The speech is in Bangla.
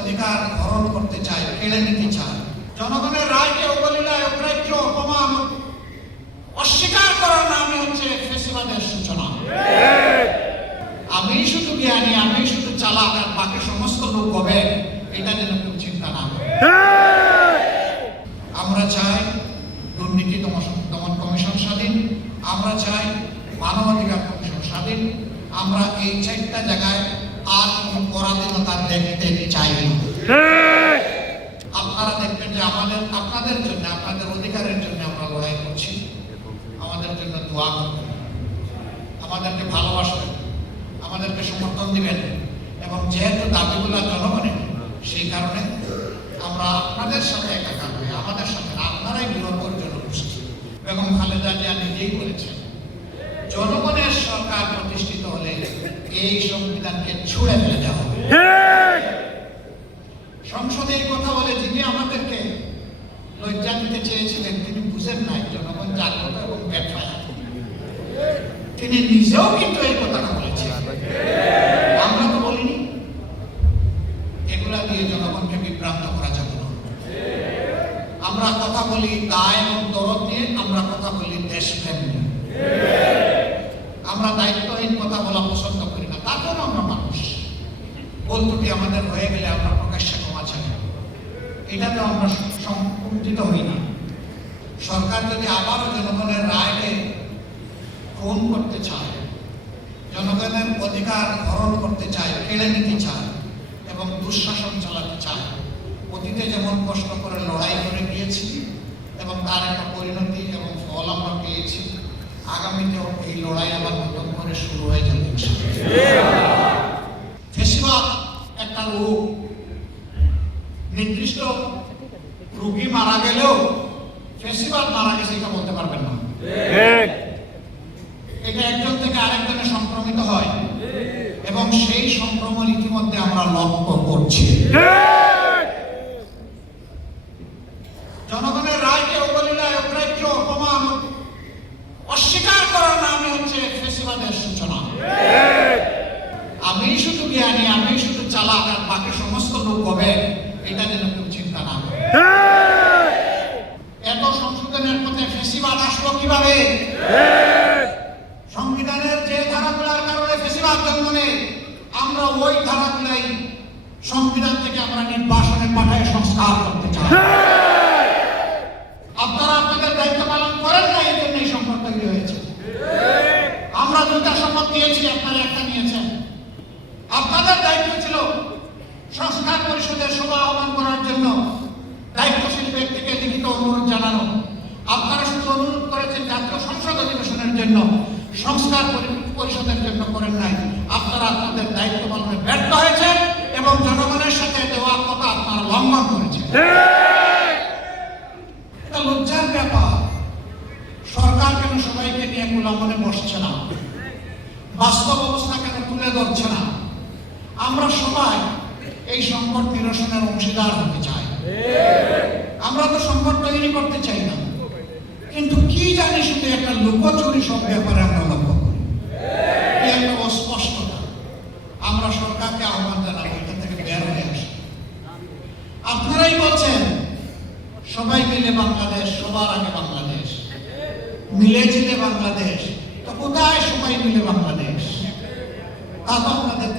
অধিকার হরণ করতে চায়, কেড়ে নিতে চায়। জনগণের রায়কে অবলীলায় অগ্রাহ্য অপমান অস্বীকার করার নামই হচ্ছে ফ্যাসিবাদের সূচনা। আমি শুধু জ্ঞানী, আমি শুধু চালাক, আর বাকি সমস্ত লোক হবে, এটা যেন কেউ চিন্তা না করে। আমরা চাই দুর্নীতি দমন কমিশন স্বাধীন, আমরা চাই মানবাধিকার কমিশন স্বাধীন। আমরা এই চারটা জায়গায় আর কোনো পরাধীনতা দেখতে চাই না। আপনারা দেখবেন যে আপনাদের জন্য, আপনাদের অধিকারের জন্য আমরা লড়াই করছি। আমাদের জন্য দোয়া করবেন, আমাদেরকে ভালোবাসবেন, আমাদেরকে সমর্থন দিবেন, এবং যেহেতু দাবিগুলো জনগণের, সেই কারণে আমরা আপনাদের সাথে একাকার হয়ে, আমাদের সাথে আপনারাই বিরোধের জন্য বসছি। বেগম খালেদা জিয়া নিজেই বলেছেন, জনগণের সরকার প্রতিষ্ঠিত হলে এই সংবিধানকে ছুঁড়ে ফেলে দেওয়া হবে। সংসদে এই কথা বলে যিনি আমাদেরকে লজ্জা দিতে চেয়েছিলেন, তিনি বুঝেন নাই জনগণ জাগ্রত এবং ব্যর্থয়া। তিনি নিজেও কিন্তু এই কথাটা বলেছেন, আমরা তো বলিনি। এগুলা দিয়ে জনগণকে বিভ্রান্ত করা যাবে না। আমরা কথা বলি দায় এবং দরদ নিয়ে, আমরা কথা বলি দেশপ্রেম নিয়ে। আমরা দায়িত্বহীন কথা বলা পছন্দ করি না, তারপর আমরা মানুষ। ভুল ত্রুটি আমাদের হয়ে গেলে আমরা প্রকাশ্যে ক্ষমা চাই, এটাতে আমরা সংকুচিত হই না। সরকার যদি আবারও জনগণের রায়কে খুন করতে চায়, জনগণের অধিকার হরণ করতে চায়, কেড়ে নিতে চায় এবং দুঃশাসন চালাতে চায়, অতীতে যেমন কষ্ট করে লড়াই করে গিয়েছি এবং তার একটা পরিণতি এবং ফল আমরা পেয়েছি, আগামীতেও এই লড়াই আবার নতুন করে শুরু হয়ে যাবে। ফ্যাসিবাদ একটা রোগ, নির্দিষ্ট রোগী মারা গেলেও ফ্যাসিবাদ মারা গেছে এটা বলতে পারবেন না। এটা একজন থেকে আরেকজনে সংক্রমিত হয় এবং সেই সংক্রমণ ইতিমধ্যে আমরা লক্ষ্য করছি। জনগণের রায়কে অবলীলায় অগ্রাহ্য অপমান অস্বীকার করার নামই হচ্ছে ফ্যাসিবাদের সূচনা। আমি শুধু জ্ঞানী, আমি শুধু চালাক, আর বাকি সমস্ত লোক হবে, এটা যেন কেউ চিন্তা না করে। এত সংশোধনের পথে ফ্যাসিবাদ আসলো কিভাবে? সংবিধানের যে ধারাগুলোর কারণে ফ্যাসিবাদ জন্ম নেয়, আমরা ওই ধারাগুলাই সংবিধান থেকে আমরা নির্বাসনে পাঠায় সংস্কার করতে চাই। আপনারা আপনাদের দায়িত্ব পালন করেন না, এই জন্য এই সংকট তৈরি হয়েছে। আমরা দুটা শপথ দিয়েছি, আপনারা একটা নিয়েছেন। আপনাদের দায়িত্ব ছিল সংস্কার পরিষদের সভা আহ্বান করার জন্য দায়িত্বশীল ব্যক্তিকে লিখিত অনুরোধ জানানো। আপনারা শুধু অনুরোধ করেছেন জাতীয় সংসদ অধিবেশনের জন্য, সংস্কার পরিষদের জন্য করেন নাই। আপনারা আপনাদের দায়িত্ব পালনে ব্যর্থ হয়েছেন এবং জনগণের সাথে দেওয়া কথা আপনারা লঙ্ঘন করেছেন। এটা লজ্জার ব্যাপার। সরকার কেন সবাইকে নিয়ে গোলামনে বসছে না? বাস্তব অবস্থা কেন তুলে ধরছে না? আমরা সবাই এই সংকট নিরসনের অংশীদার হতে চাই। আমরা তো সংকট তৈরি করতে চাই না, কিন্তু কি জানি শুধু একটা লুকোচুরি সব ব্যাপারে আমরা লক্ষ্য করি। একটা অস্পষ্টতা। আমরা সরকারকে আহ্বান জানাবো এটা থেকে বের হয়ে আসে। আপনারাই বলছেন সবাই মিলে বাংলাদেশ, সবার আগে বাংলাদেশ, মিলে ঝিলে বাংলাদেশ। তো কোথায় সবাই মিলে বাংলাদেশ? তা তো আপনাদের